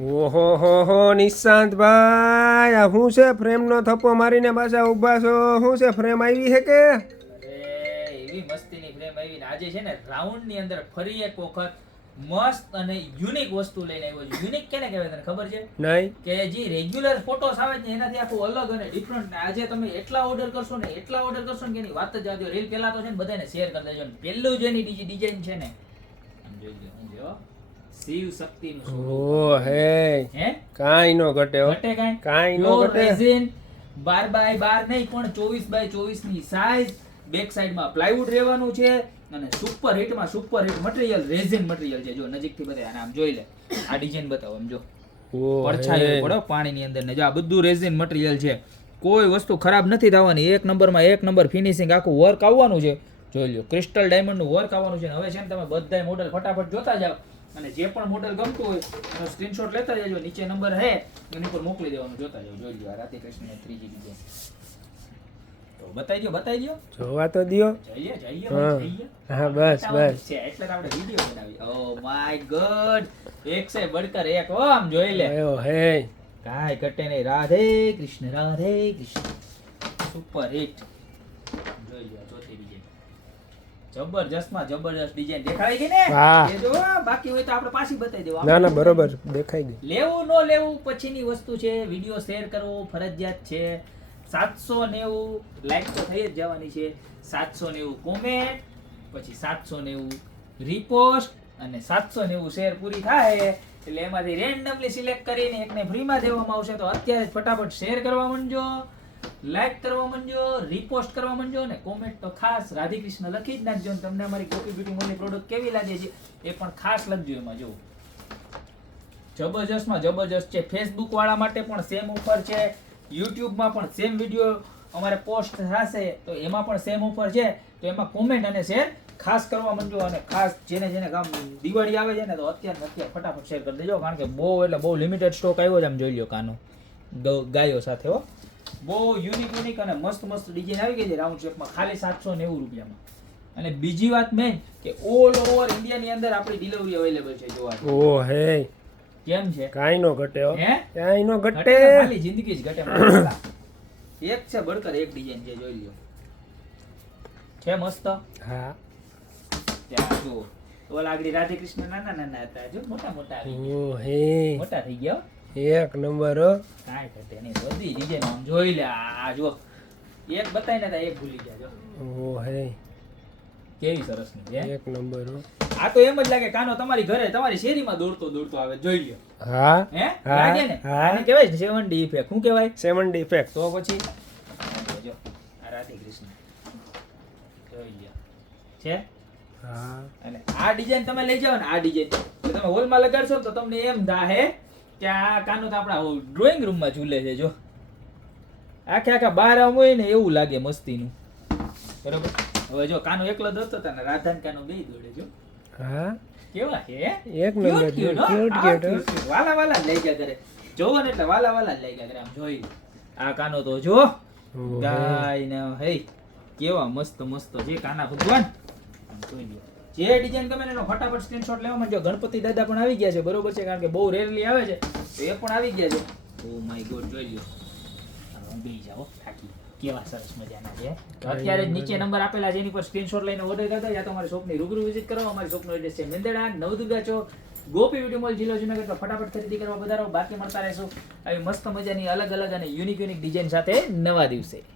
ઓહો હો હો નિશાંતભાઈ, આ શું છે? ફ્રેમનો થપ્પો મારીને પાછા ઊભા છો. શું છે? ફ્રેમ આવી છે કે? એવી મસ્તીની ફ્રેમ આવી ને આજે છે ને રાઉન્ડ ની અંદર ફરી એક વખત મસ્ત અને યુનિક વસ્તુ લઈને આવ્યો છું. યુનિક કેને કહેવાય તને ખબર છે? નહીં. કે જે રેગ્યુલર ફોટોસ આવે છે એનાથી આખું અલગ અને ડિફરન્ટ. આજે તમે એટલા ઓર્ડર કરશો ને કે એની વાત જ જવા દો. રીલ પેલા તો છે ને બધાને શેર કરી દેજો. પેલું જે એની ડિઝાઇન છે ને આમ જોઈ લો, આમ જો શિવ શક્તિનું સ્વરૂપ. ઓ હે કાંઈ નો ઘટે હો. ઘટે કાંઈ નો ઘટે. રેઝિન 12x12 નહીં પણ 24x24 ની સાઈઝ. બેક સાઈડમાં પ્લાયવુડ રહેવાનું છે અને સુપર હિટમાં super hit material resin material છે. જો નજીકથી બતાય અને આમ જોઈ લે. આ ડિઝાઇન બતાવો આમ જો. પડછાયો પડો પાણીની અંદર ને જો આ બધું રેઝિન મટીરીયલ છે. કોઈ વસ્તુ ખરાબ નથી થવાની. એક નંબરમાં એક નંબર ફિનિશિંગ આખું વર્ક આવવાનું છે. જોઈ લો ક્રિસ્ટલ ડાયમંડનું વર્ક આવવાનું છે. હવે છે ને તમે બધાય મોડલ ફટાફટ જોતા જાઓ અને જે પણ મોડલ ગમતું હોય એનો સ્ક્રીનશોટ લેતા જજો. નીચે નંબર હે એની પર મોકલી દેવાનું. જોતા જાઓ. જોઈ લો આ રાધે કૃષ્ણ 3G ડિઝાઇન. તો બતાવી દો જોવા તો દ્યો. જઈએ હા બસ બસ. છે એટલે આપણે વિડિયો બનાવી. ઓ માય ગોડ, એક સે બડકર એક. ઓ આમ જોઈ લે. આયો હે કાઈ ઘટે નહીં. Radhe Krishna super hit. જોઈ લો ચોથી ડિઝાઇન. જબરજસ્ત માં જબરજસ્ત ડિઝાઇન દેખાઈ ગઈ ને? વાહ. એ જો બાકી હોય તો આપણે પાછી બતાવી દેવા. ના ના બરોબર દેખાઈ ગઈ. લેવું ન લેવું પછીની વસ્તુ છે. વિડિયો શેર કરવો ફરજિયાત છે. 790 લાઈક તો થઈ જ જવાની છે. 790 કોમેન્ટ, પછી 790 રીપોસ્ટ અને 790 શેર પૂરી થાય એટલે એમાંથી રેન્ડમલી સિલેક્ટ કરીને એકને ફ્રીમાં દેવામાં આવશે. તો અત્યારે જ ફટાફટ શેર કરવા માંડજો, લાઈક કરવા માંડજો, રીપોસ્ટ કરવા માંડજો અને કોમેન્ટ તો ખાસ રાધે કૃષ્ણ લખી જ નાખજો. અને તમને અમારી ગોપી બ્યુટી મોલની પ્રોડક્ટ કેવી લાગે છે એ પણ ખાસ લખજો. એમાં જો જબરજસ્તમાં જબરજસ્ત છે. ફેસબુક વાળા માટે પણ સેમ ઓફર છે. યુટ્યુબમાં પણ સેમ વિડીયો અમારે પોસ્ટ થશે તો એમાં પણ સેમ ઓફર છે. તો એમાં કોમેન્ટ અને શેર ખાસ કરવા માંડજો. અને ખાસ જેને કામ દિવાળી આવે છે ને તો અત્યારે ફટાફટ શેર કરી દેજો. કારણ કે બહુ લિમિટેડ સ્ટોક આવ્યો છે. આમ જોઈ લો કાનો ગાયો સાથે હો. બહુ યુનિક અને મસ્ત ડિઝાઇન આવી ગઈ છે રાઉન્ડ શેપમાં ખાલી 790 રૂપિયામાં. અને બીજી વાત મેં કે ઓલ ઓવર ઇન્ડિયાની અંદર આપણી ડિલિવરી અવેલેબલ છે. જોવા ઓ હે કેમ છે? કાંઈ નો ઘટે હો. હે કાંઈ નો ઘટે. ખાલી જિંદગી જ ઘટે. એક છે બડકર એક ડિઝાઇન છે. જોઈ લ્યો છે મસ્ત. હા ત્યાં જો ઓલા આગળ રાધે કૃષ્ણ નાના હતા. જો મોટા આવી ગયા. ઓ હે મોટા થઈ ગયા. એક નંબર હો. કાંઈ ઘટે નહીં. બધી ડિઝાઇન આમ જોઈ લે. આ જો એક બતાવી ને એક ભૂલી ગયા. જો ઓ હે કેવી સરસ ની છે. એક નંબર હો. આ તો એમ જ લાગે કાનો તમારી ઘરે તમારી શેરીમાં દોડતો આવે. જોઈ લ્યો. હા હે હા, લાગે ને? હા. આને કહેવાય ને 7D ઇફેક્ટ. શું કહેવાય? 7D effect. તો પછી જો આ રાધે કૃષ્ણ જોઈ લ્યો છે. હા અને આ ડિઝાઇન તમે લઈ જાઓ ને આ ડિઝાઇન તમે હોલમાં લગાડશો તો તમને એમ થાહે કે આ કાનો તો આપણા ડ્રોઈંગ રૂમમાં ઝૂલે છે. જો આખા બહાર આમ હોય ને એવું લાગે મસ્તીનું. બરોબર. હવે જો કાનો એકલો દોડતો હતો ને રાધા કાનો બે દોડે. જો હા કેવા છે એક નંબર ક્યુટ. વાલા લઈ ગયા કરે. જોવો ને એટલે વાલા લઈ ગયા કરે. આમ જોઈ આ કાનો તો જો ગાય ને હે કેવા મસ્ત છે કાના ભગવાન. જોઈ લો જે ડિઝાઇન ગમે ને એનો ફટાફટ સ્ક્રીનશોટ લેવા માંડજો. ગણપતિ દાદા પણ આવી ગયા છે. બરોબર છે. કારણ કે બહુ રેરલી આવે છે તો એ પણ આવી ગયા છે. ઓ માય ગોડ જોઈ લો. બેસી જાઓ થાકી. કેવા સરસ મજાના છે. અત્યારે જ નીચે નંબર આપેલા છે એની પર સ્ક્રીનશોટ લઈને ઓર્ડર કરતા યા તો અમારી શોપની રૂબરૂ વિઝિટ કરો. અમારી શોપનો એડ્રેસ છે મેંદરડા નવદુર્ગા ચોક ગોપી બ્યુટી મોલ જિલ્લો જુનાગઢ. તો ફટાફટ ખરીદી કરવા વધારો. બાકી મળતા રહેશું આવી મસ્ત મજાની અલગ અને યુનિક ડિઝાઇન સાથે નવા દિવસે.